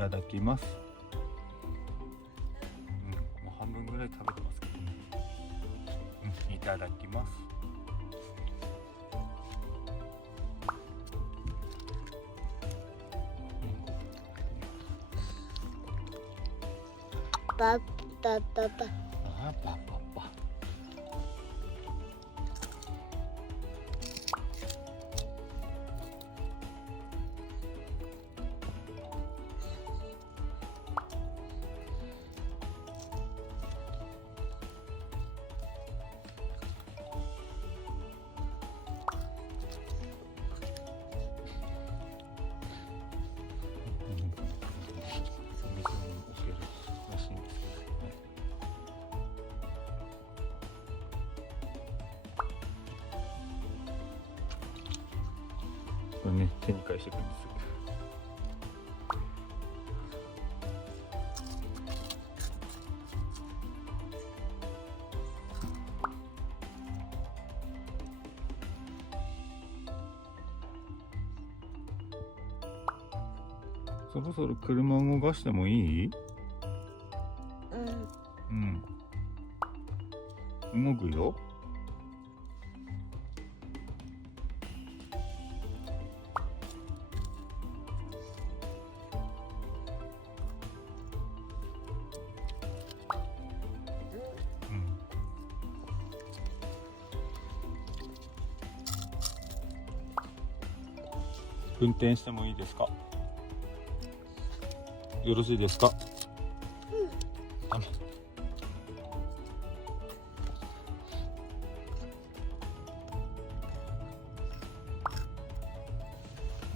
ただきます。もう半分ぐらい食べてますけどね。いただきます。パッパパパ。あ、パパパ。これね、手に返してくるんです。そろそろ車を動かしてもいい？動くよ。運転してもいいですか？よろしいですか？ダメ。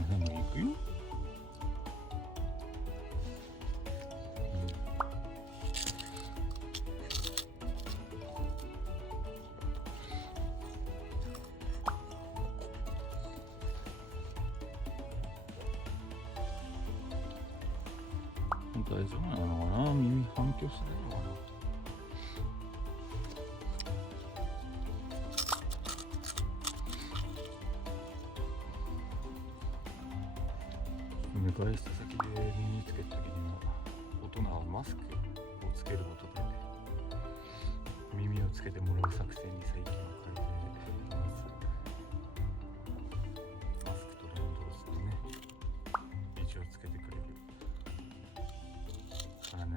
でも行くよ。大丈夫なのかな？耳反響しないのかな？外出先で身につけた時には大人はマスクをつけることで耳をつけてもらう作戦に最近は変えています。マスクと連動してね、一応つけてくれるかな。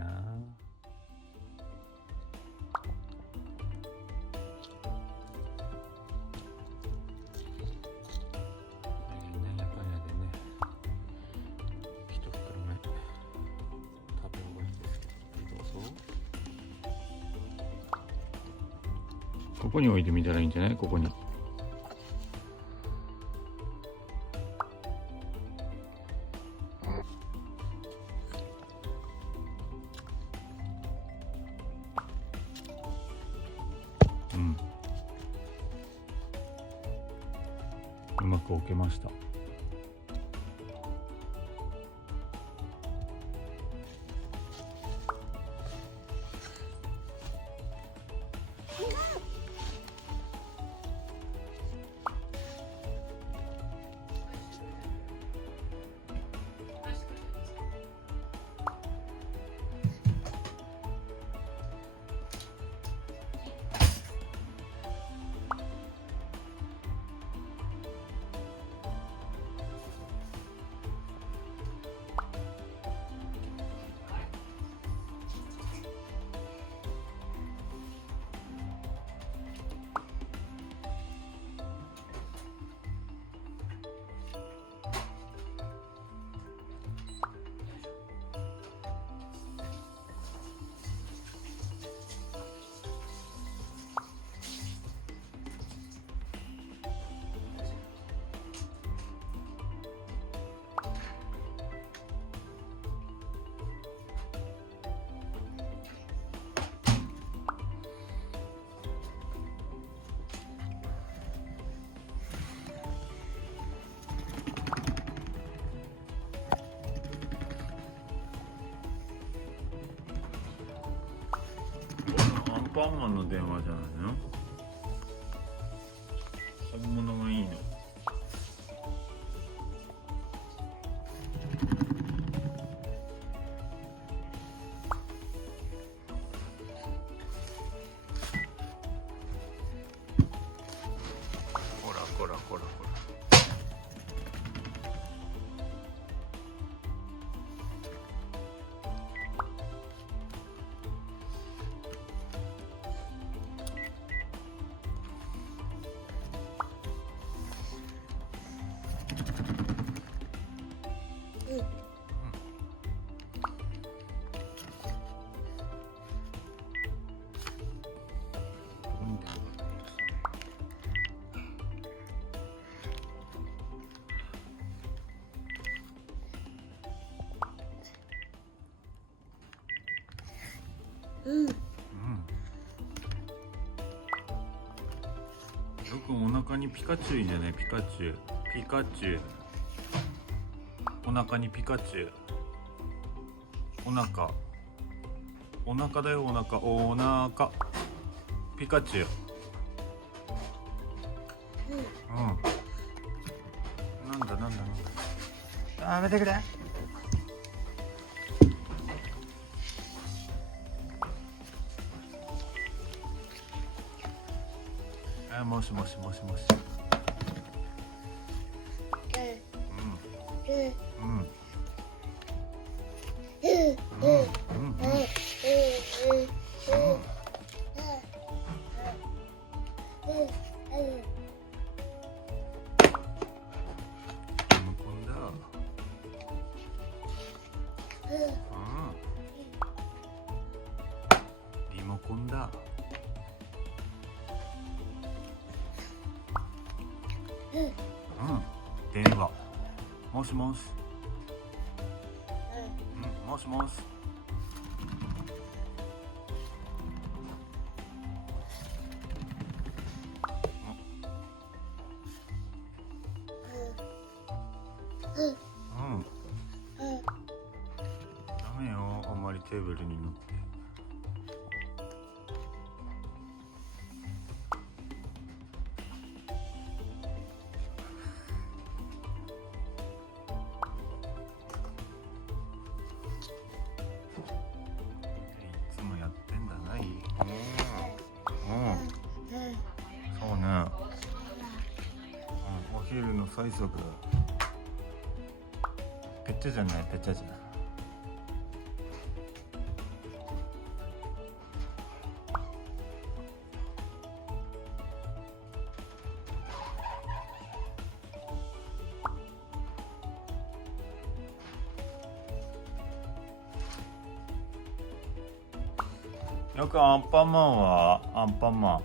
ここに置いてみたらいいんじゃない？ここに。うまく置けました。アンパンマンの電話じゃないの？本物がいいの？うんよくお腹にピカチュウいいんじゃない？ピカチュウ、ピカチュウ、お腹にピカチュウ、お腹、お腹だよ、お腹、お腹、ピカチュウ。なんだなんだなんだ、やめてくれ。もしもしもしもし。リモコンだ。電話。もしもし。もしもし。ダメよ、あんまりテーブルに乗って。いつもやってんだない。そうね。お昼の最速。ぺっちゃじゃない、ぺっちゃじゃない。よくアンパンマンはアンパンマン。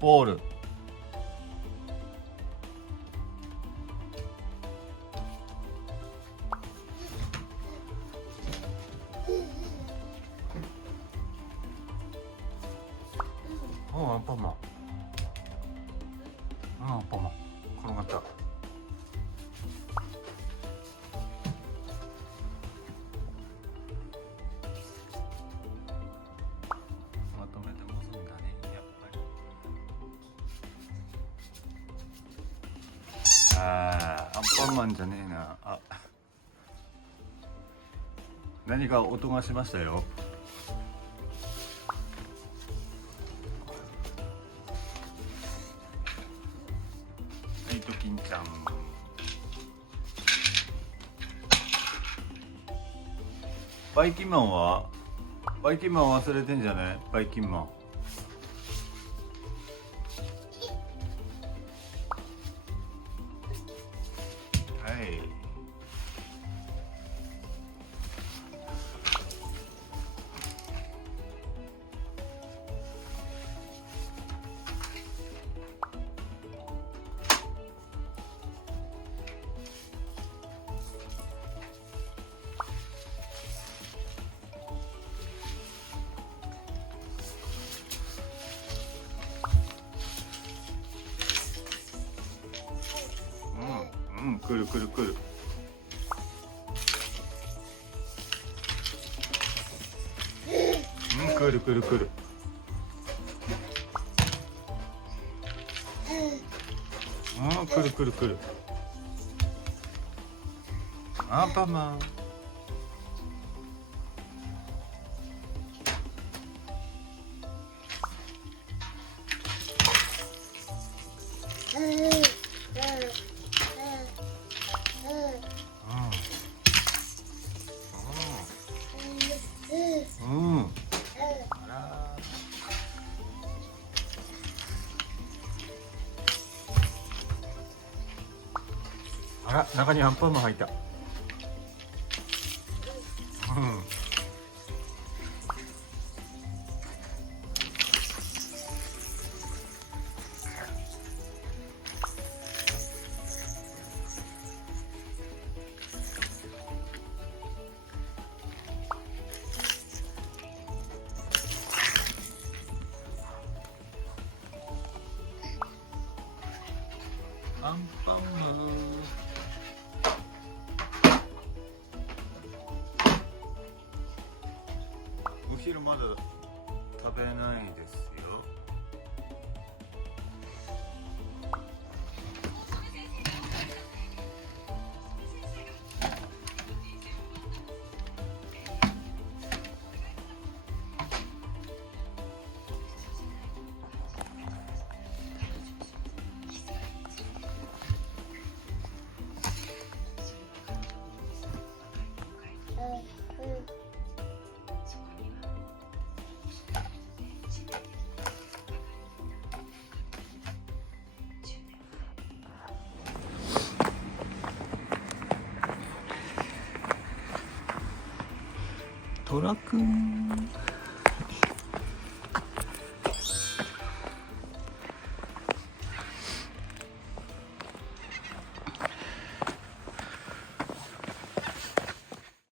ボール。アンパンマン。アンパンマン。転がった。まとめて持つんだね、やっぱり。アンパンマンじゃねえな。何か音がしましたよ。金ちゃん。バイキンマンは？バイキンマン忘れてんじゃない？バイキンマン。はい。くるくるくる。くるくるくる。くるくるくる。アンパンマン。あら、中にアンパンマン入った。アンパンムお昼まだ食べないですよ。トラくん。